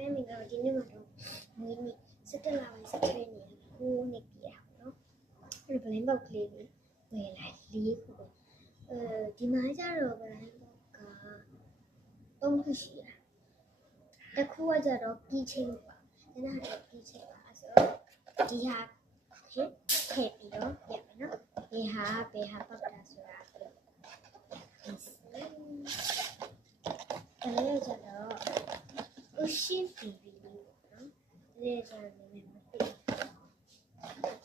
လည်းမင်္ဂလာဒီနေ့မှာတော့မွေးနေ့17လပိုင်း17ရက်နေ့ကိုနေ့ပြရအောင်နော်အဲ့ဒါဗလင်းပေါက်ကလေးကိုဝယ်လိုက်၄ခုပဲဒီမှာကျတော့ဗလင်းပေါက်က3ခုရှိတာတစ်ခုကကျတော့ကြီးချင်းပါအဲ့ဒါကတော့ကြီးချင်းပါဆိုတော့ဒီဟာဖြစ်ထည့်ပြီးတော့ပြမယ်နော်ဒီဟာဘယ်ဟာပောက်တာဆိုတာအဲ့ဒါကျတော့ Ocean BB လေးပေါ့နော်ဒီကျတော့နည်းနည်းမသိ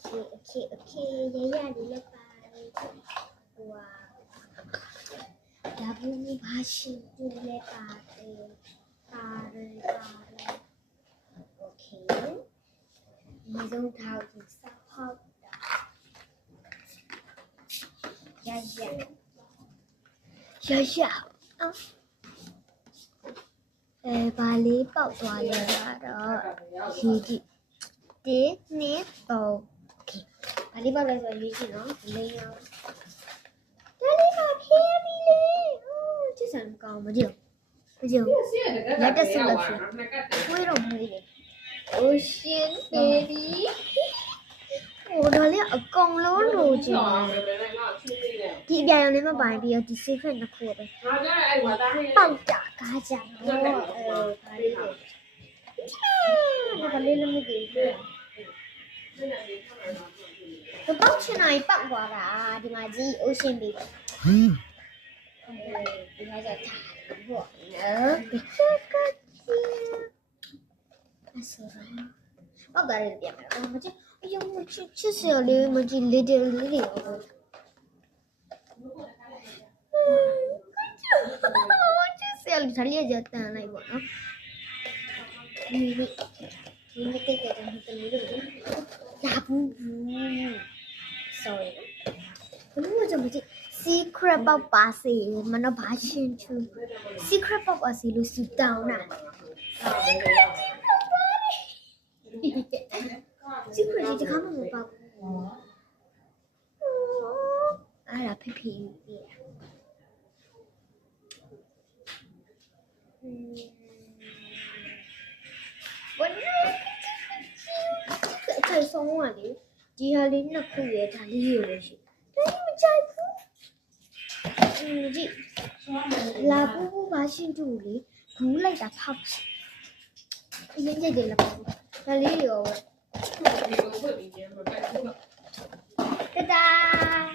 ဘူး Okay ရရလေးလည်းပါတယ်ဟိုဒါဘူးဘာရှိတူလည်းပါတယ်Okay ဒီဆုံးထောက်ပြီးစောက်ဟောက်တာရအောင်ဘာလေးပေါက်သွားလဲကတော့ဒီ1 2 3 Okay ဘာလေးပေါက်လဲဆိုရေးကြည့်နော်လိမ့်အောင်ဒါလေးပါခဲပြီလေချစ်စံကောင်းမကြည့်လက်တက်ဆက်လို့ရှိဝေးတော့မွေးတယ် Ocean baby ဒါလေးအကောင်လုံးလိုချင်ဒီအပြာရောင်လေးမပိုင်ပြီးတော့ဒီ secret နှစ်ခုပဲပေါက်တာကားကြတော့ဘာလေးလဲဒါလေးလည်းမသိဘူးပေါက်ချင်တိုင်းပေါက်သွားတာဒီမှာကြီး Ocean baby ဒီမှာจะถ่ายพวกနော်အဆောပေါက်တာလေးပြန်မယ်မကြည့်အယုံချစ်စရာလေးမကြည့် little လေးတွေရောချစ်စရာလေးဒါလေးကြတန်လိုက်ပေါ့နော်ဒီတိတ်ကြတဲ့ဟိုတလေးတွေလာဘူး sorry ဘလို့ကြမကြည့် secret ပေါက်ပါစေမနော်ဘာရှင်ချူ secret ပေါက်ပါစေလို့စူတောင်းတာsecret ဒီခါမှမပေါက်ဘူးအဲ့ဒါဖိဖိပြရဘယ်လိုအချိုင်ဆုံးอ่ะလေဒီဟာလေးနှစ်ခုရဒါလေးရလို့ရှိတယ်ဒါမကြိုက်ဘူးကြည့်လာဘူးဘာရှင်တူလေဘူးလိုက်တာဖောက်အရင်ကြိုက်တယ်လားဒါလေးရောတဒါ